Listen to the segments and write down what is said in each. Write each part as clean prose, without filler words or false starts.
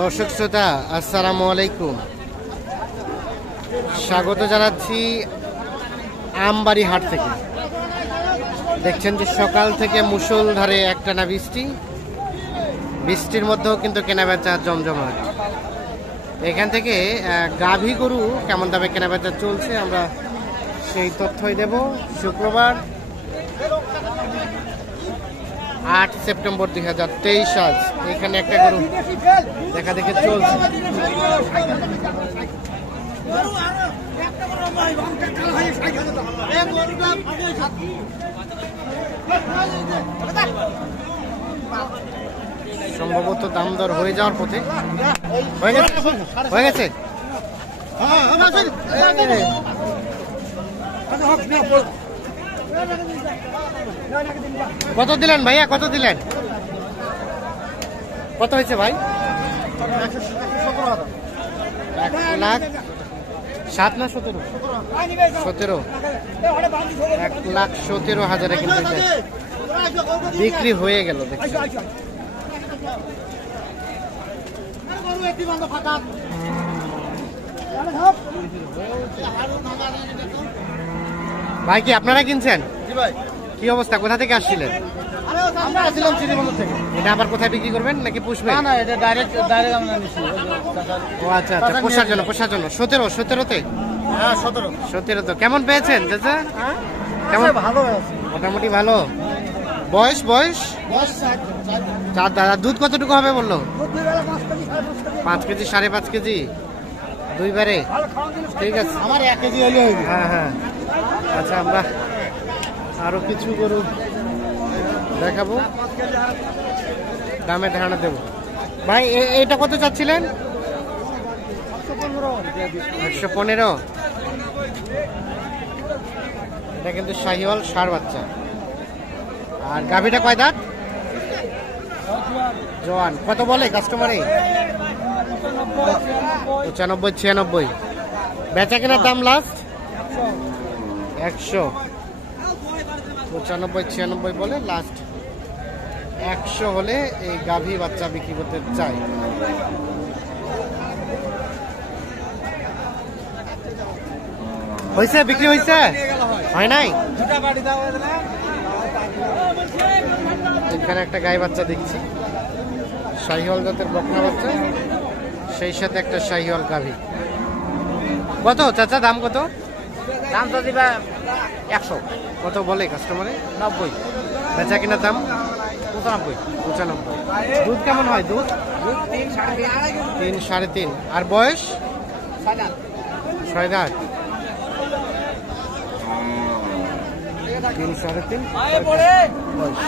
দর্শক শ্রোতা আসসালামু আলাইকুম, স্বাগত জানাচ্ছি আমবাড়ি হাট থেকে। দেখছেন যে সকাল থেকে মুষলধারে একটানা বৃষ্টির মধ্যেও কিন্তু কেনাবেচা জমজমাট। এখান থেকে গাভী গরু কেমন দামে কেনাবেচা চলছে আমরা সেই তথ্যই দেব। শুক্রবার 8 সেপ্টেম্বর 2023 আজ এখানে একটা গরু দেখা দেখে চলছে। সম্ভবত দাম দর হয়ে যাওয়ার পথে হয়ে গেছে। কত দিলেন ভাইয়া, কত দিলেন? কত হয়েছে ভাই? 1,07,000 না 17? 17, 1,17,000 কিন্তু বিক্রি হয়ে গেল। ভাই কি আপনারা কিনছেন? কি অবস্থা, কোথা থেকে আসছিলেন? এটা আবার কোথায় বিক্রি করবেন নাকি পুষবেন? না, এটা ডাইরেক্ট আমরা নিছি। ও আচ্ছা আচ্ছা, পোষার জন্য। 17তে? হ্যাঁ 17 তো কেমন পেয়েছেন চাচা? কেমন? ভালো আছে, মোটামুটি ভালো। বয়স 4 দাদা। দুধ কতটুকু হবে বললো? 5 কেজি, 5.5 কেজি দুইবারে। ঠিক আছে, আমার 1 কেজি হলে হইবে। হ্যাঁ। আচ্ছা, আমরা আরো কিছু গরু দেখাবো, দামে ধারণা দেবো। ভাই এটা কত চাচ্ছিলেন? 115। এটা কিন্তু শাহিওয়াল ষাঁড় বাচ্চা। আর গাভীটা কয় দাঁত? জোয়ান। কত বলে কাস্টমারে? 95, 96। বেচা কেনার দাম লাস্ট 100। 95, 96 বলে, লাস্ট 100 হলে এই গাভী বাচ্চা বিক্রি করতে চাই। হয়েছে, বিক্রি হয়েছে? হয় নাই? এখানে একটা গাই বাচ্চা দেখছি, শাহিওয়াল জাতের বকনা বাচ্চা, সেই সাথে একটা শাহিওয়াল গাভী। কত চাচা, দাম কত? দাম তো দিবা 100। কত বলে কাস্টমারে? 90। বেচা কিনা দাম 95। 95। দুধ কেমন হয়? দুধ 3, 3.5। আর বয়স 6 দাঁত। 3, 3.5 বয়স।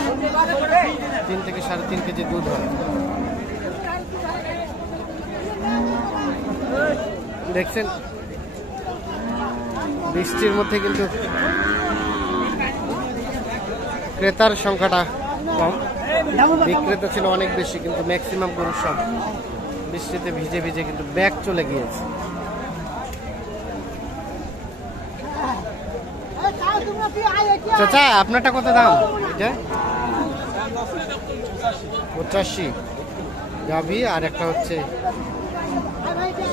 3 থেকে 3.5 কেজি দুধ হয়। দেখছেন বৃষ্টির মধ্যে কিন্তু ক্রেতার সংখ্যাটা কম, বিক্রেতা ছিল অনেক বেশি, কিন্তু ম্যাক্সিমাম গরু সব বৃষ্টিতে ভিজে কিন্তু ব্যাগ চলে গিয়েছে। চাচা আপনারটা কত দাম? এটা 85 গাভী, আর একটা হচ্ছে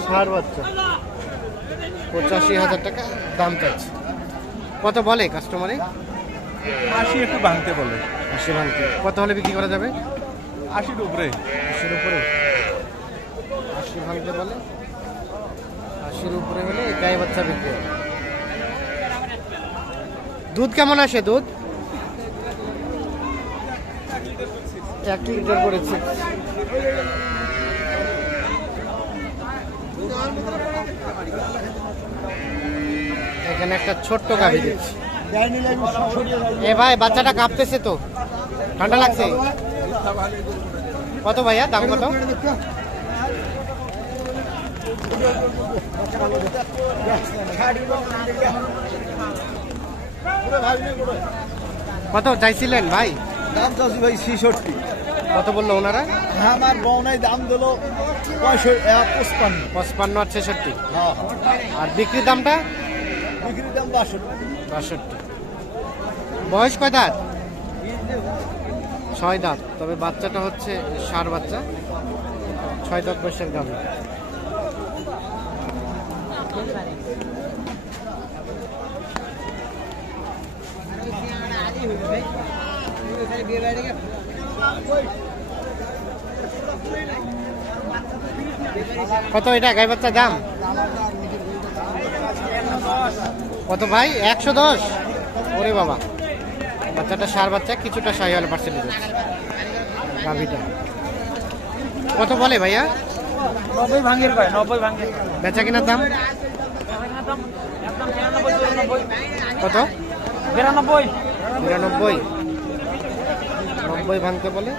ষাঁড় বাচ্চা। 85,000 টাকা দাম চাচ্ছে। কত বলে কাস্টমারে? 80 একটু ভাঙতে বলে। 80 ভাঙতে। কত হলে বিক্রি করা যাবে? 80-র উপরে। 80-র উপরে? 80 ভাঙতে বলে, 80-র উপরে হলে গাই বাচ্চা বিক্রি হবে। দুধ কেমন আসে? দুধ 1 লিটার করেছে। এখানে একটা ছোট্ট গাভী দিচ্ছি। এ ভাই, বাচ্চাটা কাঁপতেছে তো, ঠান্ডা লাগছে। কত ভাইয়া, দাম কত? কত চাইছিলেন ভাই? দাম চাচ্ছি ভাই 66। কত বললো ওনারা? আমার বউনাই দাম দিল 55। 55 আর 66। আর বিক্রির দামটা? বিক্রির দাম 62। বয়স কয় দাঁত? 6 দাঁত। তবে বাচ্চাটা হচ্ছে ষাঁড় বাচ্চা, 6 দাঁত বয়সের গাভী। কত এটা গাই বাচ্চা দাম? কত ভাই? 110। ওরে বাবা, বাচ্চাটা সার বাচ্চা, কিছুটা শাহিওয়াল পার্সেন্টেজ আছে গাভীটা। কত বলে ভাইয়া? 90 ভাঙের ভাই, 90 ভাঙের। বেচা কিনার দাম কত? 92 92। 90 ভাঙতে বলে।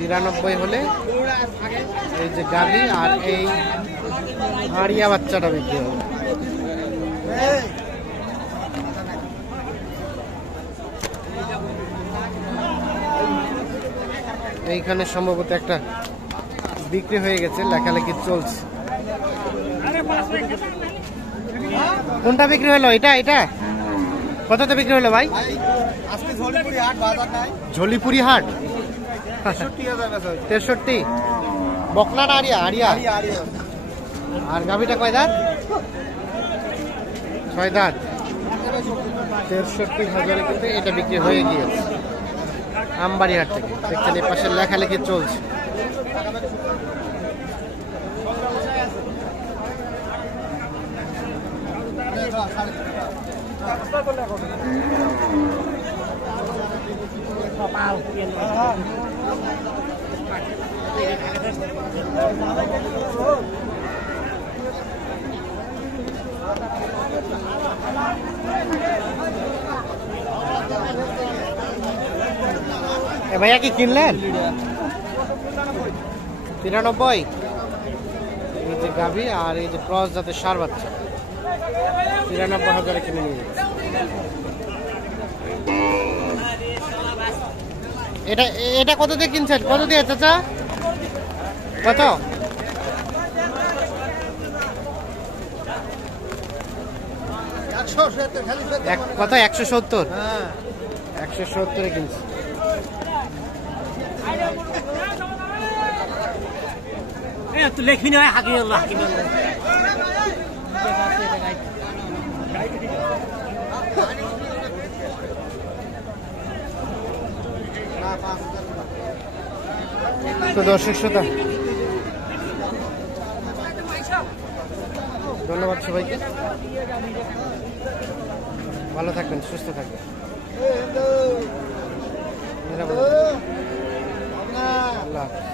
92 হলে এই যে গাভী আর এই হাড়িয়া বাচ্চাটা বিক্রি হবে। এইখানে সম্ভবত একটা বিক্রি হয়ে গেছে, লেখালেখি চলছে। কোনটা বিক্রি হলো? এটা এটা কততে বিক্রি হলো ভাই? আজকে ঝলিপুরি হাট বাজার নাই। ঝলিপুরি হাট 63,000 63। বকনাটা আড়িয়া আড়িয়া। আর গাভীটা কয় দাঁত? 6 দাঁত। 63,000 কিন্তু এটা বিক্রি হয়ে গিয়েছে আমবাড়ি হাট থেকে। দেখছেন এই পাশে লেখালেখি চলছে। ভাইয়া কি কিনলেন? 93। এই যে গাভী আর এই যে ক্রস জাতের সার বাচ্চা 93,000 কিনে নিয়ে যাচ্ছে। এটা এটা কত দিয়ে কিনছেন? কত দিয়ে চাচা? কত? কত? 170। 170 কিনছে। তো লেখবি না হাকি আল্লাহ কি বলবো। তো দর্শক শ্রোতা, ধন্যবাদ সবাইকে। ভালো থাকবেন, সুস্থ থাকবেন। আল্লাহ হাফেজ।